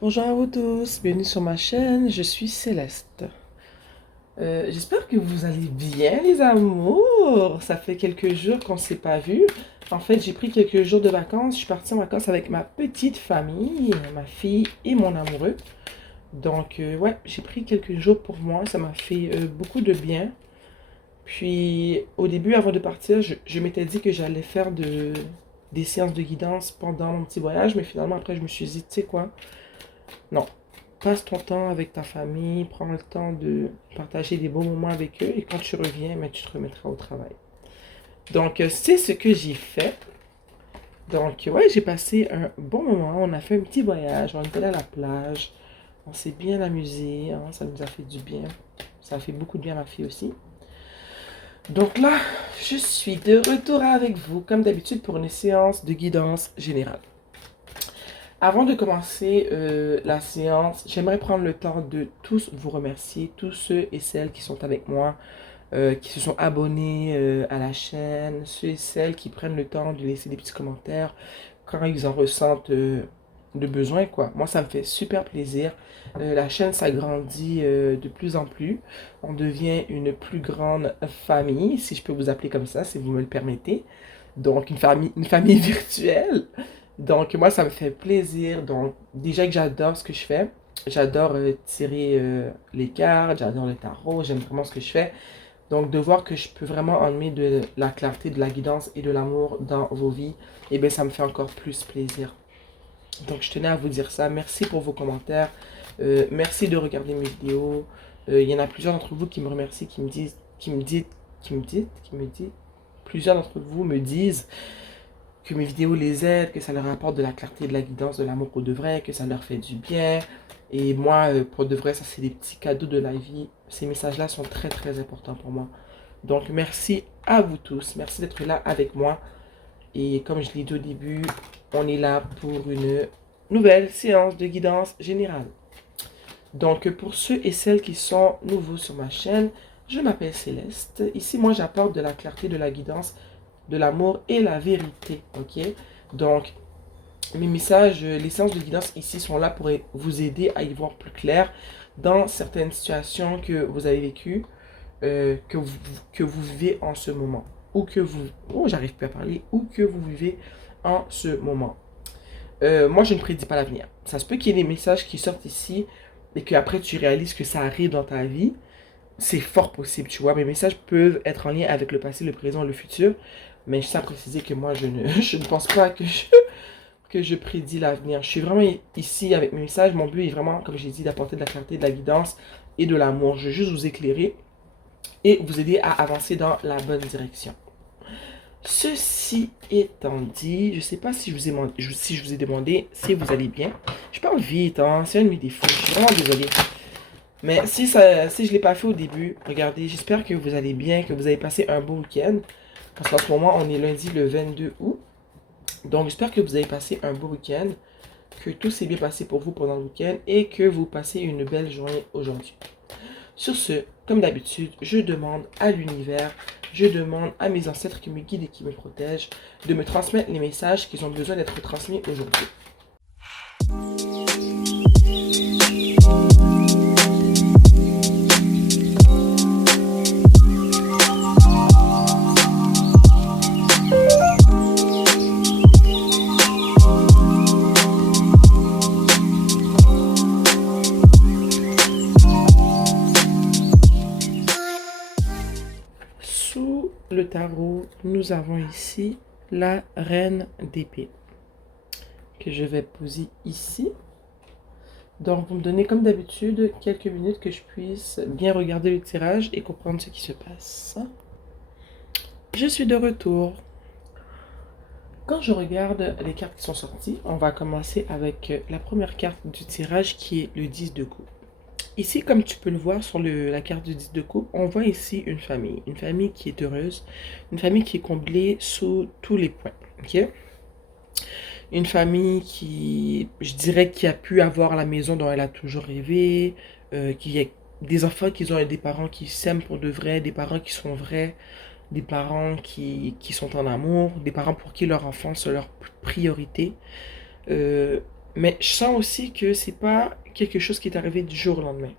Bonjour à vous tous, bienvenue sur ma chaîne, je suis Céleste. J'espère que vous allez bien les amours. Ça fait quelques jours qu'on ne s'est pas vu. En fait, j'ai pris quelques jours de vacances. Je suis partie en vacances avec ma petite famille, ma fille et mon amoureux. Donc, ouais, j'ai pris quelques jours pour moi. Ça m'a fait beaucoup de bien. Puis, au début, avant de partir, je m'étais dit que j'allais faire des séances de guidance pendant mon petit voyage. Mais finalement, après, je me suis dit, tu sais quoi? Non. Passe ton temps avec ta famille, prends le temps de partager des bons moments avec eux et quand tu reviens, mais tu te remettras au travail. Donc, c'est ce que j'ai fait. Donc, ouais, j'ai passé un bon moment. On a fait un petit voyage, on est allé à la plage, on s'est bien amusé, hein, ça nous a fait du bien. Ça a fait beaucoup de bien à ma fille aussi. Donc là, je suis de retour avec vous, comme d'habitude, pour une séance de guidance générale. Avant de commencer la séance, j'aimerais prendre le temps de tous vous remercier, tous ceux et celles qui sont avec moi, qui se sont abonnés à la chaîne, ceux et celles qui prennent le temps de laisser des petits commentaires quand ils en ressentent de besoin, quoi. Moi, ça me fait super plaisir. La chaîne s'agrandit de plus en plus. On devient une plus grande famille, si je peux vous appeler comme ça, si vous me le permettez. Donc, une famille virtuelle. Donc, moi, ça me fait plaisir. Donc, déjà que j'adore ce que je fais. J'adore tirer les cartes, j'adore le tarot, j'aime vraiment ce que je fais. Donc, de voir que je peux vraiment emmener de la clarté, de la guidance et de l'amour dans vos vies, eh bien, ça me fait encore plus plaisir. Donc, je tenais à vous dire ça. Merci pour vos commentaires. Merci de regarder mes vidéos. Il y en a plusieurs d'entre vous qui me remercient, qui me disent, plusieurs d'entre vous me disent que mes vidéos les aident, que ça leur apporte de la clarté, de la guidance, de l'amour pour de vrai, que ça leur fait du bien. Et moi, pour de vrai, ça c'est des petits cadeaux de la vie. Ces messages-là sont très très importants pour moi. Donc merci à vous tous, merci d'être là avec moi. Et comme je l'ai dit au début, on est là pour une nouvelle séance de guidance générale. Donc pour ceux et celles qui sont nouveaux sur ma chaîne, je m'appelle Céleste. Ici, moi, j'apporte de la clarté, de la guidance, de l'amour et la vérité. Ok? Donc, mes messages, les séances de guidance ici sont là pour vous aider à y voir plus clair dans certaines situations que vous avez vécues, que vous vivez en ce moment. Ou que vous... Oh, j'arrive plus à parler. Ou que vous vivez en ce moment. Moi, je ne prédis pas l'avenir. Ça se peut qu'il y ait des messages qui sortent ici et qu'après tu réalises que ça arrive dans ta vie. C'est fort possible, tu vois. Mes messages peuvent être en lien avec le passé, le présent, le futur. Mais je tiens à préciser que moi, je ne pense pas que je prédis l'avenir. Je suis vraiment ici avec mes messages. Mon but est vraiment, comme j'ai dit, d'apporter de la clarté, de la guidance et de l'amour. Je veux juste vous éclairer et vous aider à avancer dans la bonne direction. Ceci étant dit, je ne sais pas si je vous ai demandé si vous allez bien. Je parle vite, hein, c'est un de mes défauts. Je suis vraiment désolée. Mais si je ne l'ai pas fait au début, regardez, j'espère que vous allez bien, que vous avez passé un beau week-end. Parce qu'en ce moment, on est lundi le 22 août. Donc, j'espère que vous avez passé un beau week-end, que tout s'est bien passé pour vous pendant le week-end et que vous passez une belle journée aujourd'hui. Sur ce, comme d'habitude, je demande à l'univers, je demande à mes ancêtres qui me guident et qui me protègent de me transmettre les messages qui ont besoin d'être transmis aujourd'hui. Sous le tarot, nous avons ici la reine d'épée que je vais poser ici. Donc, vous me donnez comme d'habitude quelques minutes que je puisse bien regarder le tirage et comprendre ce qui se passe. Je suis de retour. Quand je regarde les cartes qui sont sorties, on va commencer avec la première carte du tirage qui est le 10 de coupe. Ici, comme tu peux le voir sur la carte du 10 de coupe, on voit ici une famille qui est heureuse, une famille qui est comblée sous tous les points. Ok? Une famille qui, je dirais, qui a pu avoir la maison dont elle a toujours rêvé, qui a des enfants qui ont des parents qui s'aiment pour de vrai, des parents qui sont vrais, des parents qui sont en amour, des parents pour qui leur enfant c'est leur priorité. Euh, Mais je sens aussi que c'est pas quelque chose qui est arrivé du jour au lendemain.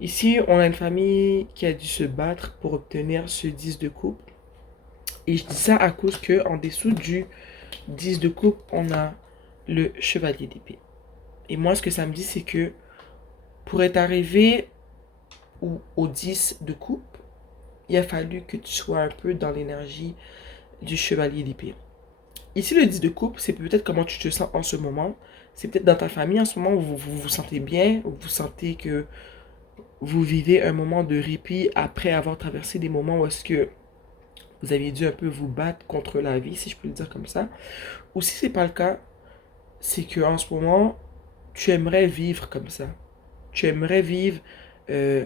Ici, on a une famille qui a dû se battre pour obtenir ce 10 de coupe. Et je dis ça à cause que en dessous du 10 de coupe, on a le chevalier d'épée. Et moi, ce que ça me dit, c'est que pour être arrivé au 10 de coupe, il a fallu que tu sois un peu dans l'énergie du chevalier d'épée. Ici, le 10 de coupe, c'est peut-être comment tu te sens en ce moment. C'est peut-être dans ta famille en ce moment où vous vous sentez bien, où vous sentez que vous vivez un moment de répit après avoir traversé des moments où est-ce que vous aviez dû un peu vous battre contre la vie, si je peux le dire comme ça. Ou si c'est pas le cas, c'est que en ce moment, tu aimerais vivre comme ça. Tu aimerais vivre euh,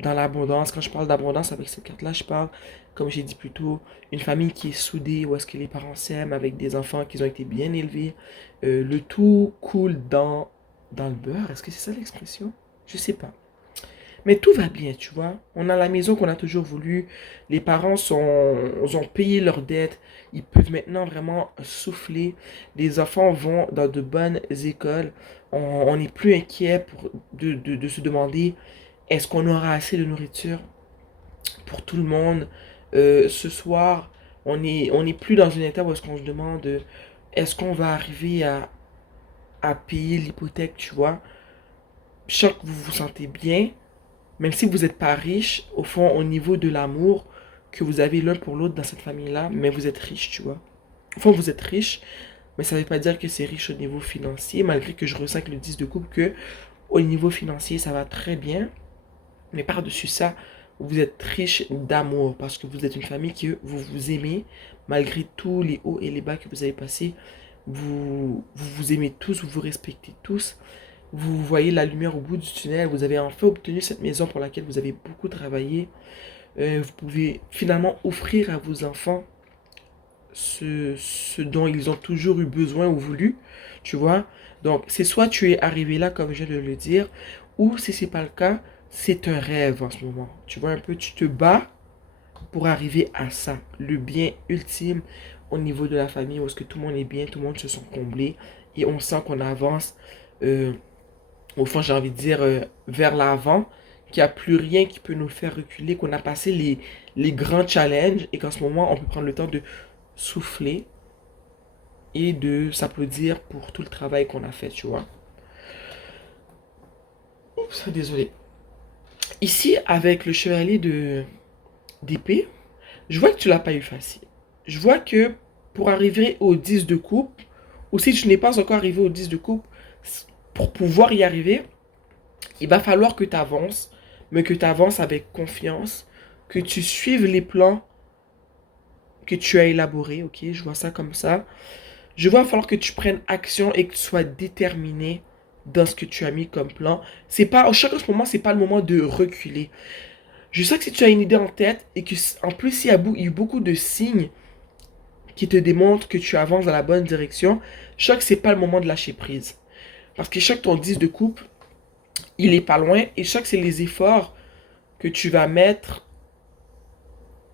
dans l'abondance. Quand je parle d'abondance avec cette carte-là, je parle, comme j'ai dit plus tôt, une famille qui est soudée, où est-ce que les parents s'aiment, avec des enfants qui ont été bien élevés. Le tout coule dans le beurre. Est-ce que c'est ça l'expression? Je sais pas. Mais tout va bien, tu vois. On a la maison qu'on a toujours voulu. Les parents ont payé leurs dettes. Ils peuvent maintenant vraiment souffler. Les enfants vont dans de bonnes écoles. On n'est plus inquiet de se demander est-ce qu'on aura assez de nourriture pour tout le monde. Ce soir, on est plus dans une étape où est-ce qu'on se demande est-ce qu'on va arriver à payer l'hypothèque, tu vois. Chaque vous vous sentez bien. Même si vous n'êtes pas riche, au fond, au niveau de l'amour que vous avez l'un pour l'autre dans cette famille-là, mais vous êtes riche, tu vois. Au fond, vous êtes riche, mais ça ne veut pas dire que c'est riche au niveau financier, malgré que je ressens que le 10 de couple, que au niveau financier, ça va très bien. Mais par-dessus ça, vous êtes riche d'amour, parce que vous êtes une famille que vous vous aimez, malgré tous les hauts et les bas que vous avez passés. Vous aimez tous, vous vous respectez tous. Vous voyez la lumière au bout du tunnel. Vous avez enfin obtenu cette maison pour laquelle vous avez beaucoup travaillé. Vous pouvez finalement offrir à vos enfants ce dont ils ont toujours eu besoin ou voulu. Tu vois? Donc, c'est soit tu es arrivé là, comme je viens de le dire, ou si c'est pas le cas, c'est un rêve en ce moment. Tu vois un peu, tu te bats pour arriver à ça. Le bien ultime au niveau de la famille, où est-ce que tout le monde est bien, tout le monde se sent comblé, et on sent qu'on avance. euh, Au fond, j'ai envie de dire vers l'avant, qu'il n'y a plus rien qui peut nous faire reculer, qu'on a passé les grands challenges et qu'en ce moment, on peut prendre le temps de souffler et de s'applaudir pour tout le travail qu'on a fait, tu vois. Oups, désolé. Ici, avec le chevalier d'épée, je vois que tu l'as pas eu facile. Je vois que pour arriver au 10 de coupe, ou si tu n'es pas encore arrivé au 10 de coupe, pour pouvoir y arriver, il va falloir que tu avances, mais que tu avances avec confiance, que tu suives les plans que tu as élaborés, ok? Je vois ça comme ça. Je vois, il va falloir que tu prennes action et que tu sois déterminé dans ce que tu as mis comme plan. C'est pas, chaque moment, c'est pas le moment de reculer. Je sais que si tu as une idée en tête et que, en plus, il y a eu beaucoup de signes qui te démontrent que tu avances dans la bonne direction, je sais que c'est pas le moment de lâcher prise. Parce que chaque ton 10 de coupe, il est pas loin et je sais que c'est les efforts que tu vas mettre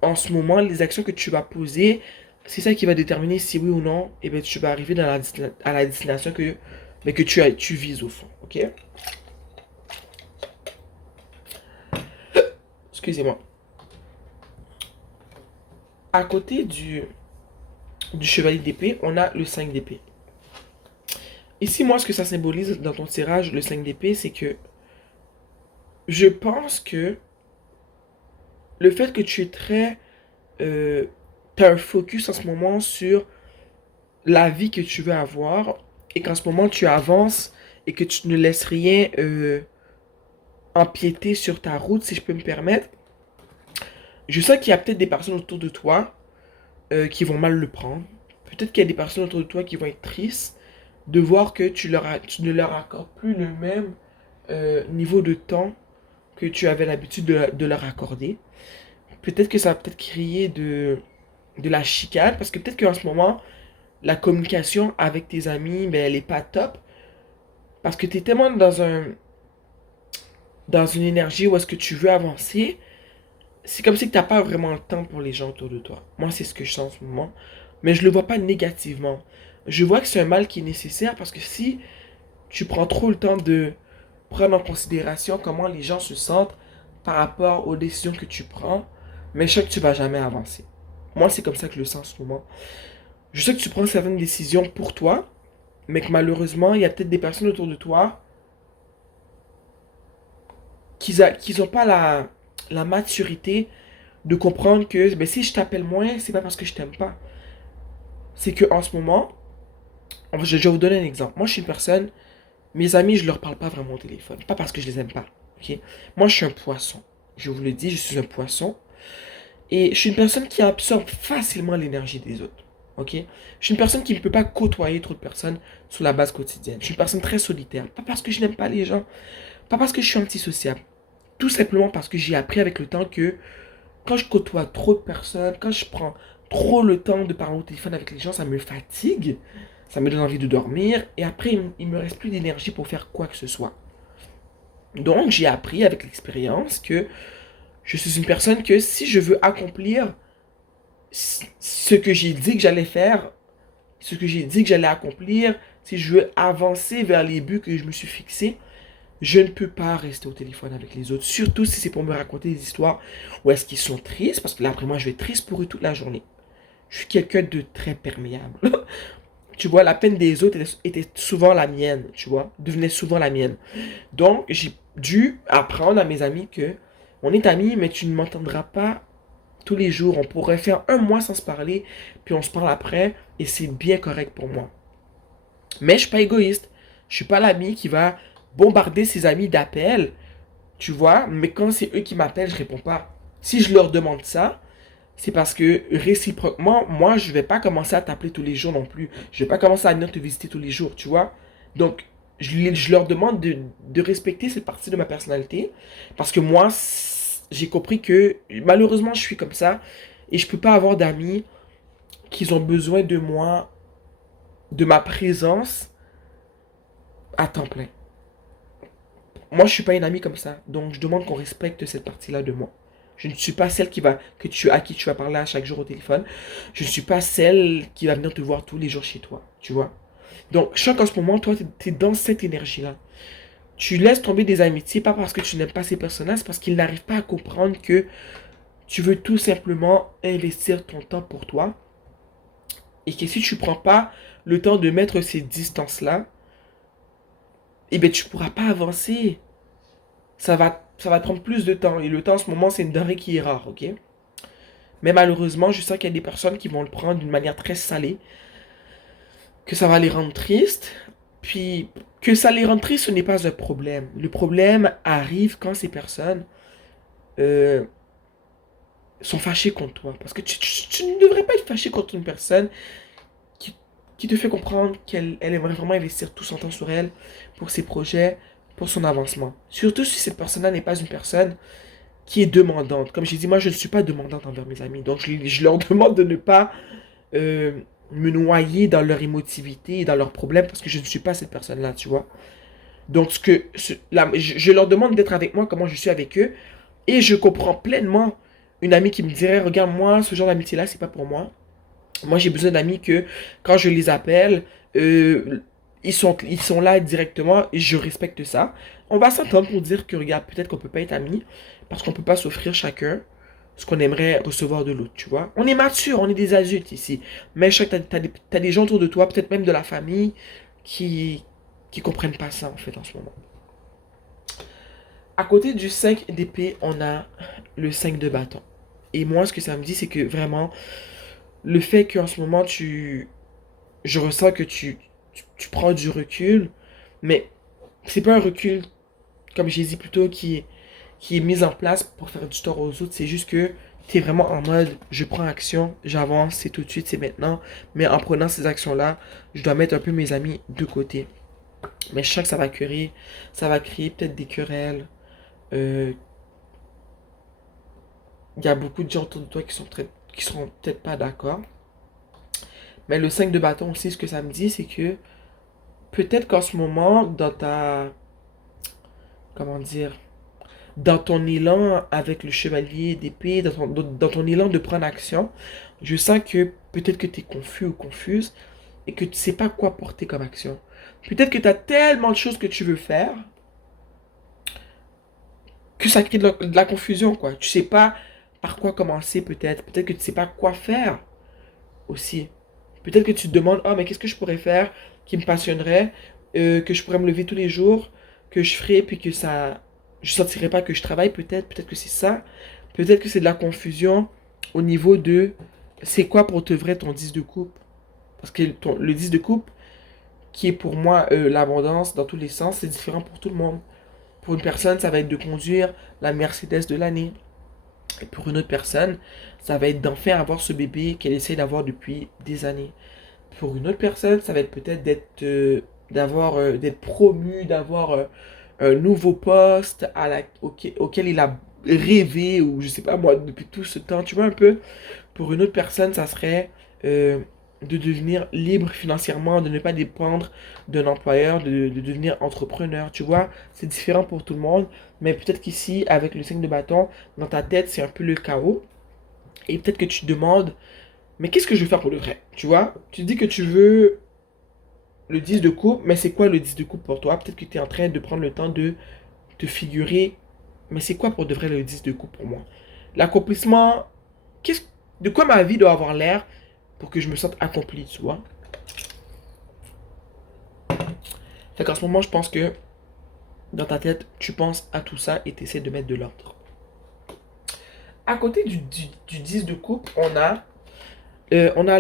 en ce moment, les actions que tu vas poser, c'est ça qui va déterminer si oui ou non, et ben, tu vas arriver à la destination que tu vises au fond. Ok? Excusez-moi. À côté du chevalier d'épée, on a le 5 d'épée. Ici, moi, ce que ça symbolise dans ton tirage, le 5 d'épée, c'est que je pense que le fait que tu es très... tu as un focus en ce moment sur la vie que tu veux avoir et qu'en ce moment tu avances et que tu ne laisses rien empiéter sur ta route, si je peux me permettre. Je sais qu'il y a peut-être des personnes autour de toi qui vont mal le prendre. Peut-être qu'il y a des personnes autour de toi qui vont être tristes de voir que tu ne leur accordes plus le même niveau de temps que tu avais l'habitude de leur accorder. Peut-être que ça va peut-être créer de la chicane parce que peut-être qu'en ce moment, la communication avec tes amis, ben, elle est pas top. Parce que tu es tellement dans une énergie où est-ce que tu veux avancer. C'est comme si tu n'as pas vraiment le temps pour les gens autour de toi. Moi, c'est ce que je sens en ce moment. Mais je le vois pas négativement. Je vois que c'est un mal qui est nécessaire parce que si tu prends trop le temps de prendre en considération comment les gens se sentent par rapport aux décisions que tu prends, mais je sais que tu vas jamais avancer. Moi, c'est comme ça que je le sens en ce moment. Je sais que tu prends certaines décisions pour toi, mais que malheureusement, il y a peut-être des personnes autour de toi qui n'ont pas la maturité de comprendre que ben, si je t'appelle moins, c'est pas parce que je t'aime pas. C'est que en ce moment, je vais vous donner un exemple. Moi, je suis une personne, mes amis, je leur parle pas vraiment au téléphone. Pas parce que je les aime pas. Ok. Moi, je suis un poisson. Je vous le dis, je suis un poisson. Et je suis une personne qui absorbe facilement l'énergie des autres. Ok. Je suis une personne qui ne peut pas côtoyer trop de personnes sur la base quotidienne. Je suis une personne très solitaire. Pas parce que je n'aime pas les gens. Pas parce que je suis antisociable. Tout simplement parce que j'ai appris avec le temps que quand je côtoie trop de personnes, quand je prends trop le temps de parler au téléphone avec les gens, ça me fatigue, ça me donne envie de dormir, et après, il me reste plus d'énergie pour faire quoi que ce soit. Donc, j'ai appris avec l'expérience que je suis une personne que si je veux accomplir ce que j'ai dit que j'allais faire, ce que j'ai dit que j'allais accomplir, si je veux avancer vers les buts que je me suis fixés, je ne peux pas rester au téléphone avec les autres, surtout si c'est pour me raconter des histoires où est-ce qu'ils sont tristes, parce que là, après moi, je vais être triste pour eux toute la journée. Je suis quelqu'un de très perméable. Tu vois, la peine des autres était souvent la mienne, tu vois, devenait souvent la mienne. Donc, j'ai dû apprendre à mes amis que on est amis, mais tu ne m'entendras pas tous les jours. On pourrait faire un mois sans se parler, puis on se parle après, et c'est bien correct pour moi. Mais je suis pas égoïste. Je suis pas l'ami qui va bombarder ses amis d'appels, tu vois, mais quand c'est eux qui m'appellent, je réponds pas. Si je leur demande ça, c'est parce que réciproquement, moi, je vais pas commencer à t'appeler tous les jours non plus. Je vais pas commencer à venir te visiter tous les jours, tu vois. Donc, je leur demande de respecter cette partie de ma personnalité parce que moi, j'ai compris que malheureusement, je suis comme ça et je peux pas avoir d'amis qui ont besoin de moi, de ma présence à temps plein. Moi, je suis pas une amie comme ça. Donc, je demande qu'on respecte cette partie-là de moi. Je ne suis pas celle à qui tu vas parler à chaque jour au téléphone. Je ne suis pas celle qui va venir te voir tous les jours chez toi. Tu vois? Donc, je sens qu'en ce moment, toi, tu es dans cette énergie-là. Tu laisses tomber des amitiés, pas parce que tu n'aimes pas ces personnes-là, c'est parce qu'ils n'arrivent pas à comprendre que tu veux tout simplement investir ton temps pour toi. Et que si tu ne prends pas le temps de mettre ces distances-là, eh bien, tu ne pourras pas avancer. Ça va te prendre plus de temps. Et le temps, en ce moment, c'est une denrée qui est rare, ok? Mais malheureusement, je sens qu'il y a des personnes qui vont le prendre d'une manière très salée, que ça va les rendre tristes. Puis, que ça les rende tristes, ce n'est pas un problème. Le problème arrive quand ces personnes euh, sont fâchées contre toi. Parce que tu ne devrais pas être fâché contre une personne qui, qui te fait comprendre qu'elle aimerait vraiment investir tout son temps sur elle, pour ses projets, pour son avancement. Surtout si cette personne-là n'est pas une personne qui est demandante. Comme j'ai dit, moi, je ne suis pas demandante envers mes amis. Donc, je leur demande de ne pas euh, me noyer dans leur émotivité et dans leurs problèmes parce que je ne suis pas cette personne-là, tu vois. Donc, je leur demande d'être avec moi, comment je suis avec eux. Et je comprends pleinement une amie qui me dirait, regarde, moi, ce genre d'amitié-là, c'est pas pour moi. Moi, j'ai besoin d'amis que, quand je les appelle, euh, ils sont là directement et je respecte ça. On va s'entendre pour dire que, regarde, peut-être qu'on peut pas être amis parce qu'on peut pas s'offrir chacun ce qu'on aimerait recevoir de l'autre, tu vois. On est mature, on est des adultes ici. Mais je sais que t'as des gens autour de toi, peut-être même de la famille, qui comprennent pas ça, en fait, en ce moment. À côté du 5 d'épée, on a le 5 de bâton. Et moi, ce que ça me dit, c'est que vraiment, le fait qu'en ce moment, je ressens que tu prends du recul, mais c'est pas un recul, comme j'ai dit plus tôt, qui est mis en place pour faire du tort aux autres. C'est juste que tu es vraiment en mode, je prends action, j'avance, c'est tout de suite, c'est maintenant. Mais en prenant ces actions-là, je dois mettre un peu mes amis de côté. Mais je sens que ça va créer peut-être des querelles. Euh, Il y a beaucoup de gens autour de toi qui seront peut-être pas d'accord. Mais le 5 de bâton aussi, ce que ça me dit, c'est que peut-être qu'en ce moment, comment dire, dans ton élan avec le chevalier d'épée, dans ton élan de prendre action, je sens que peut-être que tu es confus ou confuse, et que tu ne sais pas quoi porter comme action. Peut-être que tu as tellement de choses que tu veux faire que ça crée de la confusion, quoi. Tu sais pas par quoi commencer, peut-être. Peut-être que tu sais pas quoi faire aussi. Peut-être que tu te demandes, oh, mais qu'est-ce que je pourrais faire qui me passionnerait, que je pourrais me lever tous les jours, que je ferais, puis que ça... Je sentirais pas que je travaille, peut-être que c'est ça. Peut-être que c'est de la confusion au niveau de c'est quoi pour te vrai ton 10 de coupe. Parce que le 10 de coupe, qui est pour moi l'abondance dans tous les sens, c'est différent pour tout le monde. Pour une personne, ça va être de conduire la Mercedes de l'année. Et pour une autre personne, ça va être d'enfin avoir ce bébé qu'elle essaie d'avoir depuis des années. Pour une autre personne, ça va être peut-être d'être promu, d'avoir un nouveau poste auquel il a rêvé, ou je sais pas moi, depuis tout ce temps. Tu vois un peu? Pour une autre personne, ça serait de devenir libre financièrement, de ne pas dépendre d'un employeur, de devenir entrepreneur. Tu vois, c'est différent pour tout le monde. Mais peut-être qu'ici, avec le signe de bâton, dans ta tête, c'est un peu le chaos. Et peut-être que tu te demandes, mais qu'est-ce que je veux faire pour le vrai? Tu vois, tu dis que tu veux le 10 de coupe, mais c'est quoi le 10 de coupe pour toi? Peut-être que tu es en train de prendre le temps de te figurer, mais c'est quoi pour de vrai le 10 de coupe pour moi? L'accomplissement, qu'est-ce, de quoi ma vie doit avoir l'air pour que je me sente accompli, tu vois? Fait qu'en ce moment, je pense que dans ta tête, tu penses à tout ça et tu essaies de mettre de l'ordre. À côté du 10 de coupe, on a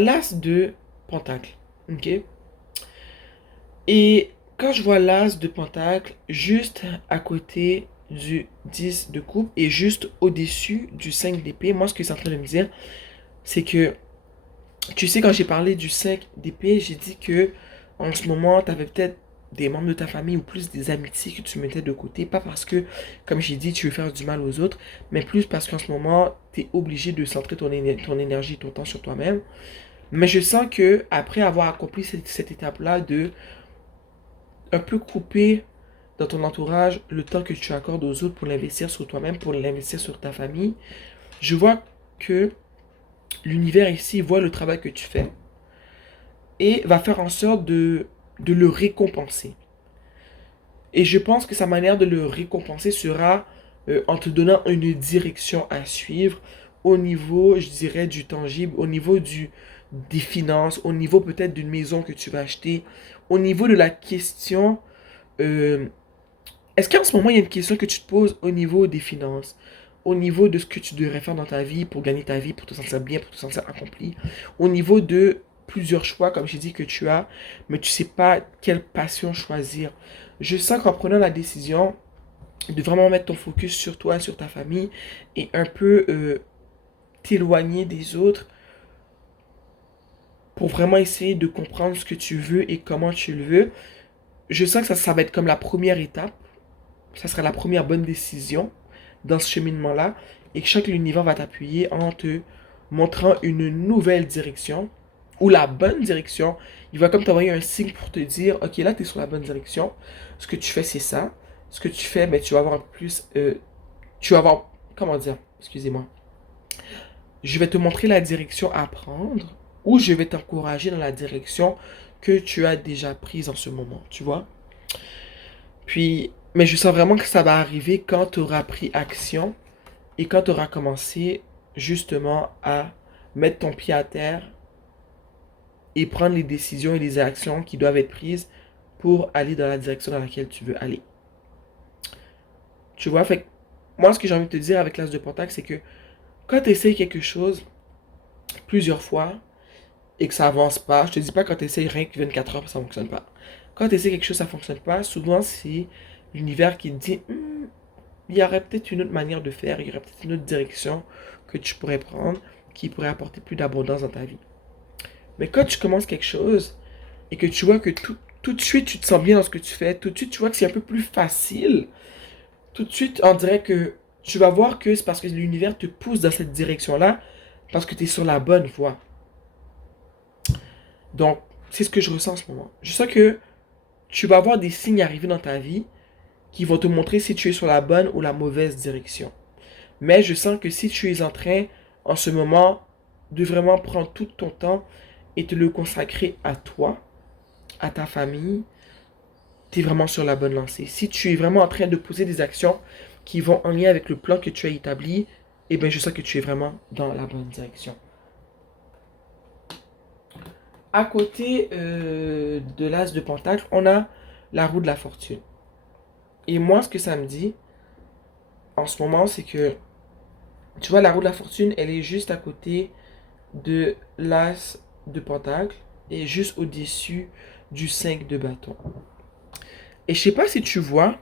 l'as de pentacle. Ok? Et quand je vois l'as de pentacle juste à côté du 10 de coupe et juste au-dessus du 5 d'épée, moi ce que c'est en train de me dire, c'est que, tu sais, quand j'ai parlé du 5 d'épée, j'ai dit que en ce moment, tu avais peut-être des membres de ta famille ou plus des amitiés que tu mettais de côté. Pas parce que, comme j'ai dit, tu veux faire du mal aux autres, mais plus parce qu'en ce moment, tu es obligé de centrer ton énergie, ton temps sur toi-même. Mais je sens que après avoir accompli cette étape-là de un peu couper dans ton entourage le temps que tu accordes aux autres pour l'investir sur toi-même, pour l'investir sur ta famille, je vois que l'univers ici voit le travail que tu fais et va faire en sorte de le récompenser. Et je pense que sa manière de le récompenser sera en te donnant une direction à suivre au niveau, je dirais, du tangible, au niveau des finances, au niveau peut-être d'une maison que tu vas acheter, au niveau de la question, euh, est-ce qu'en ce moment il y a une question que tu te poses au niveau des finances, au niveau de ce que tu devrais faire dans ta vie pour gagner ta vie, pour te sentir bien, pour te sentir accompli, au niveau de plusieurs choix, comme j'ai dit, que tu as, mais tu sais pas quelle passion choisir. Je sens qu'en prenant la décision de vraiment mettre ton focus sur toi, sur ta famille, et un peu t'éloigner des autres pour vraiment essayer de comprendre ce que tu veux et comment tu le veux, je sens que ça va être comme la première étape. Ça sera la première bonne décision dans ce cheminement-là. Et que chaque l'univers va t'appuyer en te montrant une nouvelle direction ou la bonne direction. Il va comme t'envoyer un signe pour te dire, ok, là, tu es sur la bonne direction. Ce que tu fais, c'est ça. Ce que tu fais, ben, tu vas avoir un peu plus... tu vas avoir... Comment dire? Excusez-moi. Je vais te montrer la direction à prendre ou je vais t'encourager dans la direction que tu as déjà prise en ce moment, tu vois? Puis, mais je sens vraiment que ça va arriver quand tu auras pris action et quand tu auras commencé justement à mettre ton pied à terre et prendre les décisions et les actions qui doivent être prises pour aller dans la direction dans laquelle tu veux aller. Tu vois, fait que moi, ce que j'ai envie de te dire avec l'as de Pentacle, c'est que quand tu essayes quelque chose plusieurs fois et que ça avance pas, je te dis pas quand tu essayes rien que 24 heures, ça fonctionne pas. Quand tu essayes quelque chose, ça fonctionne pas, souvent c'est l'univers qui te dit il y aurait peut-être une autre manière de faire, il y aurait peut-être une autre direction que tu pourrais prendre qui pourrait apporter plus d'abondance dans ta vie. Mais quand tu commences quelque chose et que tu vois que tout de suite tu te sens bien dans ce que tu fais, tout de suite tu vois que c'est un peu plus facile, tout de suite on dirait que tu vas voir que c'est parce que l'univers te pousse dans cette direction-là, parce que tu es sur la bonne voie. Donc, c'est ce que je ressens en ce moment. Je sens que tu vas avoir des signes arriver dans ta vie qui vont te montrer si tu es sur la bonne ou la mauvaise direction. Mais je sens que si tu es en train, en ce moment, de vraiment prendre tout ton temps et te le consacrer à toi, à ta famille, tu es vraiment sur la bonne lancée. Si tu es vraiment en train de poser des actions qui vont en lien avec le plan que tu as établi, eh bien, je sais que tu es vraiment dans la bonne direction. À côté de l'as de Pentacle, on a la roue de la fortune. Et moi, ce que ça me dit en ce moment, c'est que, tu vois, la roue de la fortune, elle est juste à côté de l'as de Pentacle et juste au-dessus du 5 de bâton. Et je sais pas si tu vois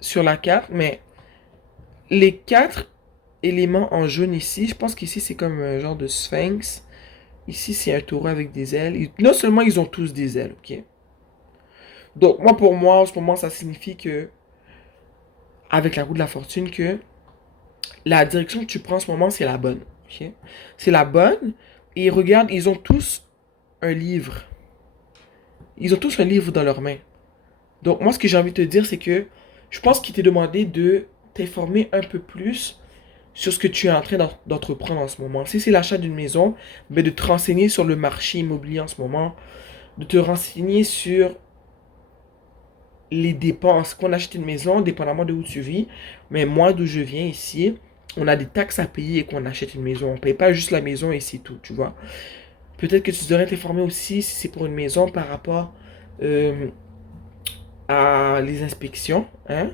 sur la carte, mais les 4 éléments en jaune ici, je pense qu'ici c'est comme un genre de sphinx. Ici c'est un taureau avec des ailes. Non seulement ils ont tous des ailes, ok? Donc moi pour moi, en ce moment, ça signifie que, avec la roue de la fortune, que la direction que tu prends en ce moment, c'est la bonne. Ok? C'est la bonne. Et regarde, ils ont tous un livre. Ils ont tous un livre dans leurs mains. Donc moi, ce que j'ai envie de te dire, c'est que je pense qu'il t'est demandé de t'informer un peu plus sur ce que tu es en train d'entreprendre en ce moment. Si c'est l'achat d'une maison, ben de te renseigner sur le marché immobilier en ce moment, de te renseigner sur les dépenses. Qu'on achète une maison, dépendamment de où tu vis, mais moi d'où je viens ici, on a des taxes à payer et qu'on achète une maison. On ne paye pas juste la maison et c'est tout, tu vois. Peut-être que tu devrais t'informer aussi si c'est pour une maison par rapport euh, à les inspections, hein.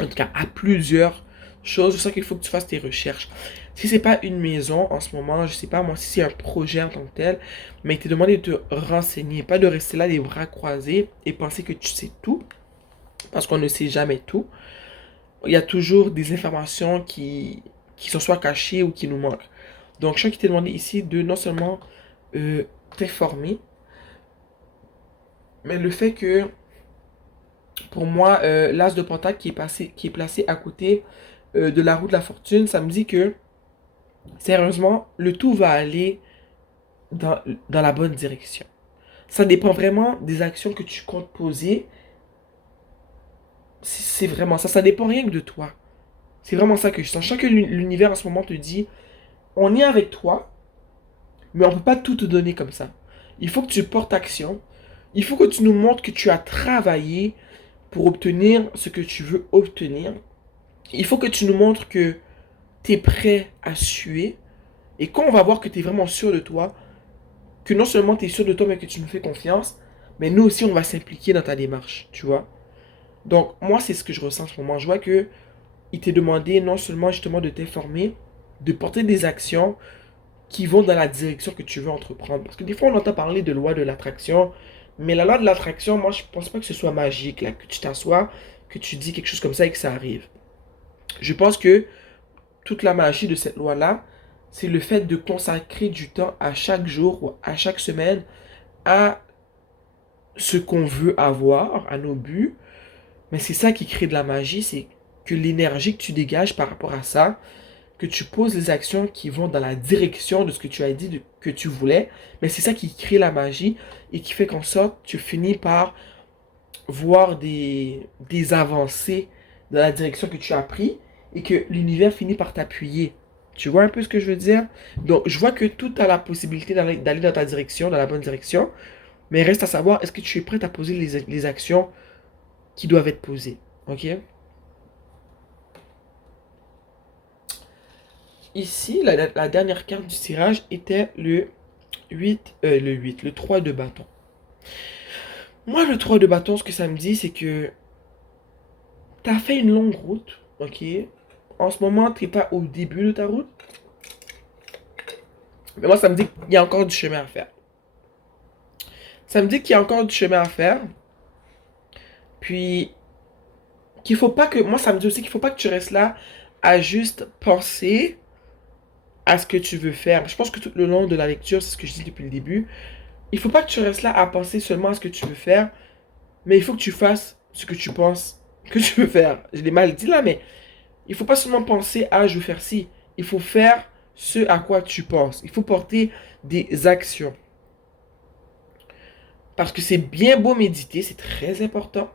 En tout cas, à plusieurs choses. C'est ça qu'il faut que tu fasses tes recherches. Si c'est pas une maison en ce moment, je sais pas moi, si c'est un projet en tant que tel, mais il t'est demandé de te renseigner, pas de rester là les bras croisés et penser que tu sais tout, parce qu'on ne sait jamais tout. Il y a toujours des informations qui sont soit cachées ou qui nous manquent. Donc, je qui t'ai demandé ici de non seulement t'informer, mais le fait que, pour moi, l'as de Pentacle qui est placé à côté de la roue de la fortune, ça me dit que, sérieusement, le tout va aller dans, dans la bonne direction. Ça dépend vraiment des actions que tu comptes poser. C'est vraiment ça. Ça dépend rien que de toi. C'est vraiment ça que je sens. Je sens que l'univers en ce moment te dit, on est avec toi, mais on ne peut pas tout te donner comme ça. Il faut que tu portes action. Il faut que tu nous montres que tu as travaillé pour obtenir ce que tu veux obtenir. Il faut que tu nous montres que tu es prêt à suer. Et quand on va voir que tu es vraiment sûr de toi, que non seulement tu es sûr de toi, mais que tu nous fais confiance, mais nous aussi, on va s'impliquer dans ta démarche, tu vois. Donc, moi, c'est ce que je ressens en ce moment. Je vois que il t'est demandé non seulement justement de t'informer, de porter des actions qui vont dans la direction que tu veux entreprendre. Parce que des fois, on entend parler de loi de l'attraction, mais la loi de l'attraction, moi, je pense pas que ce soit magique, là, que tu t'assois, que tu dis quelque chose comme ça et que ça arrive. Je pense que toute la magie de cette loi-là, c'est le fait de consacrer du temps à chaque jour ou à chaque semaine à ce qu'on veut avoir, à nos buts. Mais c'est ça qui crée de la magie, c'est que l'énergie que tu dégages par rapport à ça, que tu poses les actions qui vont dans la direction de ce que tu as dit que tu voulais, mais c'est ça qui crée la magie et qui fait qu'en sorte, tu finis par voir des avancées dans la direction que tu as pris et que l'univers finit par t'appuyer. Tu vois un peu ce que je veux dire? Donc, je vois que tout a la possibilité d'aller dans ta direction, dans la bonne direction, mais reste à savoir, est-ce que tu es prêt à poser les actions qui doivent être posées? Ok? Ici, la dernière carte du tirage était le 3 de bâton. Moi, le 3 de bâton, ce que ça me dit, c'est que tu as fait une longue route, ok? En ce moment, tu n'es pas au début de ta route. Mais moi, ça me dit qu'il y a encore du chemin à faire. Ça me dit qu'il y a encore du chemin à faire. Puis, qu'il faut pas que... Moi, ça me dit aussi qu'il faut pas que tu restes là à juste penser à ce que tu veux faire. Je pense que tout le long de la lecture, c'est ce que je dis depuis le début, il faut pas que tu restes là à penser seulement à ce que tu veux faire, mais il faut que tu fasses ce que tu penses que tu veux faire. Je l'ai mal dit là, mais il faut pas seulement penser à je veux faire ci. Il faut faire ce à quoi tu penses. Il faut porter des actions. Parce que c'est bien beau méditer, c'est très important,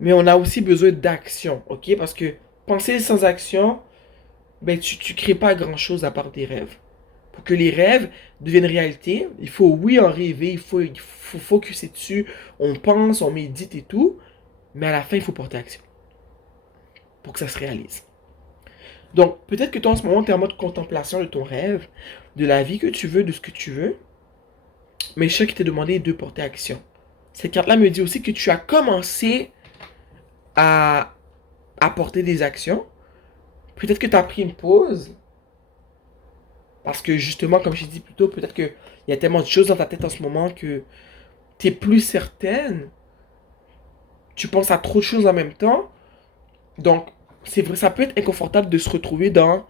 mais on a aussi besoin d'action, ok? Parce que penser sans action, ben tu crées pas grand-chose à part des rêves. Pour que les rêves deviennent réalité, il faut, oui, en rêver, il faut focuser dessus, on pense, on médite et tout, mais à la fin, il faut porter action pour que ça se réalise. Donc, peut-être que toi, en ce moment, tu es en mode contemplation de ton rêve, de la vie que tu veux, de ce que tu veux, mais je sais qu'il t'est demandé de porter action. Cette carte-là me dit aussi que tu as commencé à apporter des actions. Peut-être que tu as pris une pause, parce que justement, comme j'ai dit plus tôt, peut-être qu'il y a tellement de choses dans ta tête en ce moment que tu es plus certaine, tu penses à trop de choses en même temps. Donc, c'est vrai, ça peut être inconfortable de se retrouver dans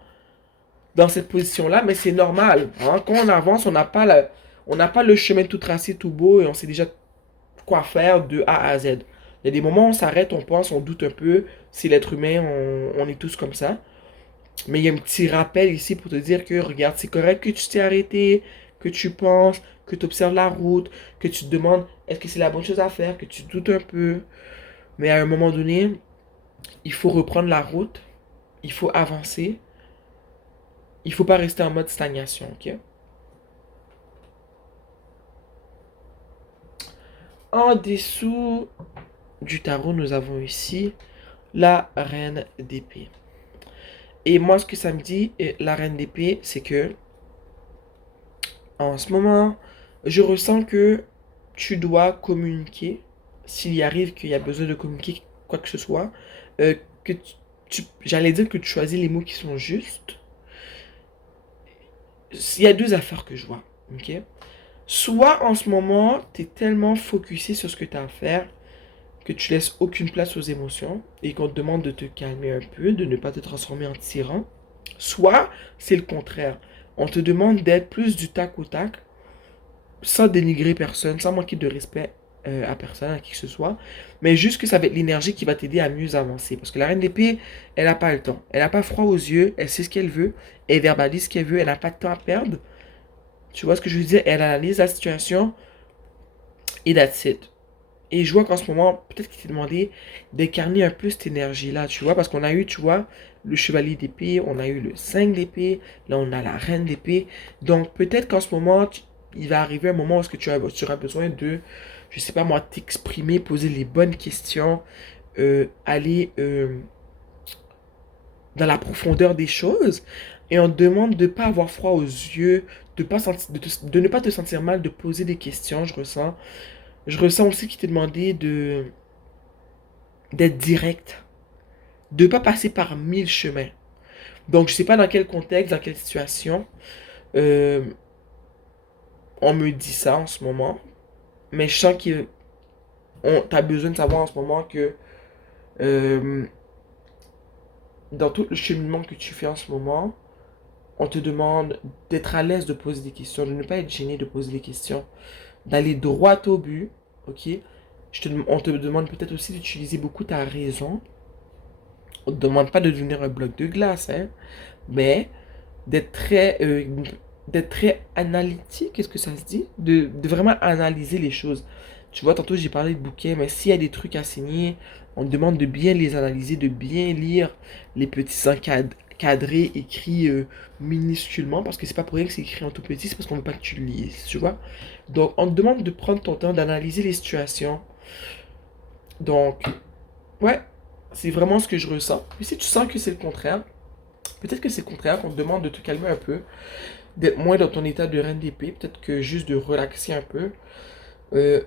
cette position-là, mais c'est normal. Hein. Quand on avance, on n'a pas le chemin tout tracé, tout beau, et on sait déjà quoi faire de A à Z. Il y a des moments où on s'arrête, on pense, on doute un peu. C'est l'être humain, on est tous comme ça. Mais il y a un petit rappel ici pour te dire que, regarde, c'est correct que tu t'es arrêté, que tu penses, que tu observes la route, que tu te demandes est-ce que c'est la bonne chose à faire, que tu doutes un peu. Mais à un moment donné, il faut reprendre la route, il faut avancer, il faut pas rester en mode stagnation, ok? En dessous du tarot, nous avons ici la reine d'épée. Et moi, ce que ça me dit, la reine d'épée, c'est que en ce moment, je ressens que tu dois communiquer. S'il arrive qu'il y a besoin de communiquer quoi que ce soit, euh, que j'allais dire que tu choisis les mots qui sont justes. Il y a deux affaires que je vois, ok? Soit en ce moment, tu es tellement focusé sur ce que tu as à faire que tu laisses aucune place aux émotions et qu'on te demande de te calmer un peu, de ne pas te transformer en tyran. Soit c'est le contraire. On te demande d'être plus du tac au tac, sans dénigrer personne, sans manquer de respect à personne, à qui que ce soit, mais juste que ça va être l'énergie qui va t'aider à mieux avancer. Parce que la reine d'épée, elle n'a pas le temps. Elle n'a pas froid aux yeux, elle sait ce qu'elle veut, elle verbalise ce qu'elle veut, elle n'a pas de temps à perdre. Tu vois ce que je veux dire? Elle analyse la situation et that's it. Et je vois qu'en ce moment, peut-être qu'il t'est demandé d'incarner un peu cette énergie-là, tu vois, parce qu'on a eu, tu vois, le chevalier d'épée, on a eu le 5 d'épée, là on a la reine d'épée. Donc peut-être qu'en ce moment, il va arriver un moment où est-ce que tu auras besoin de, je sais pas moi, t'exprimer, poser les bonnes questions, aller dans la profondeur des choses. Et on te demande de ne pas avoir froid aux yeux, de ne pas te sentir mal, de poser des questions, je ressens. Je ressens aussi qu'il t'est demandé d'être direct, de ne pas passer par mille chemins. Donc, je ne sais pas dans quel contexte, dans quelle situation euh, on me dit ça en ce moment, mais je sens que tu as besoin de savoir en ce moment que euh, dans tout le cheminement que tu fais en ce moment, on te demande d'être à l'aise de poser des questions, de ne pas être gêné de poser des questions, d'aller droit au but, ok? On te demande peut-être aussi d'utiliser beaucoup ta raison. On ne te demande pas de devenir un bloc de glace, hein, mais d'être d'être très analytique, est-ce que ça se dit? De vraiment analyser les choses. Tu vois, tantôt j'ai parlé de bouquets, mais s'il y a des trucs à signer, on te demande de bien les analyser, de bien lire les petits encadrés écrits minusculement, parce que c'est pas pour rien que c'est écrit en tout petit, c'est parce qu'on veut pas que tu le lises, tu vois. Donc, on te demande de prendre ton temps, d'analyser les situations. Donc, ouais, c'est vraiment ce que je ressens. Mais si tu sens que c'est le contraire, peut-être que c'est le contraire, qu'on te demande de te calmer un peu, d'être moins dans ton état de reine d'épée, peut-être que juste de relaxer un peu, euh,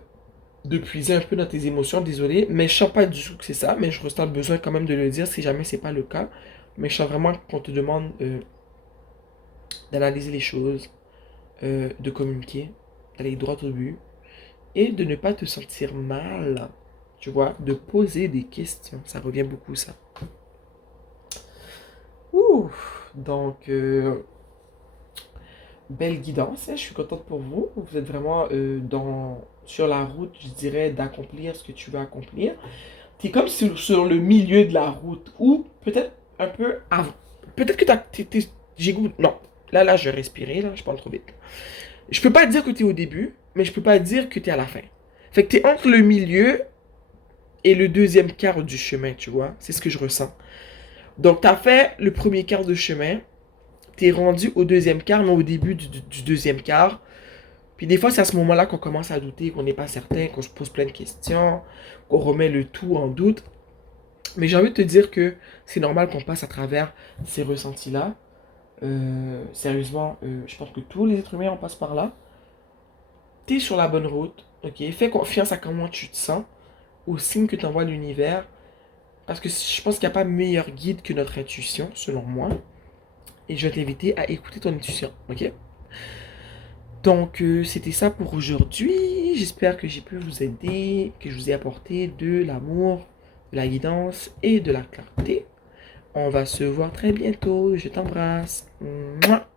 de puiser un peu dans tes émotions, désolé, mais je sens pas du tout que c'est ça, mais je ressens le besoin quand même de le dire si jamais c'est pas le cas. Mais je sens vraiment qu'on te demande d'analyser les choses, de communiquer, d'aller droit au but, et de ne pas te sentir mal, tu vois, de poser des questions. Ça revient beaucoup, ça. Ouh, donc, belle guidance, hein, je suis contente pour vous. Vous êtes vraiment sur la route, je dirais, d'accomplir ce que tu veux accomplir. Tu es comme sur le milieu de la route, ou peut-être un peu avant. Peut-être que j'ai goût. Non, là, je vais respirer, là, je parle trop vite. Je peux pas dire que tu es au début, mais je peux pas dire que tu es à la fin. Fait que tu es entre le milieu et le deuxième quart du chemin, tu vois. C'est ce que je ressens. Donc, tu as fait le premier quart de chemin. Tu es rendu au deuxième quart, mais au début du deuxième quart. Puis des fois, c'est à ce moment-là qu'on commence à douter, qu'on n'est pas certain, qu'on se pose plein de questions, qu'on remet le tout en doute. Mais j'ai envie de te dire que c'est normal qu'on passe à travers ces ressentis-là. Sérieusement, je pense que tous les êtres humains en passent par là. T'es sur la bonne route, ok? Fais confiance à comment tu te sens, aux signes que t'envoie l'univers. Parce que je pense qu'il n'y a pas meilleur guide que notre intuition, selon moi. Et je vais t'inviter à écouter ton intuition, ok? Donc, c'était ça pour aujourd'hui. J'espère que j'ai pu vous aider, que je vous ai apporté de l'amour, de la guidance et de la clarté. On va se voir très bientôt. Je t'embrasse. Mouah.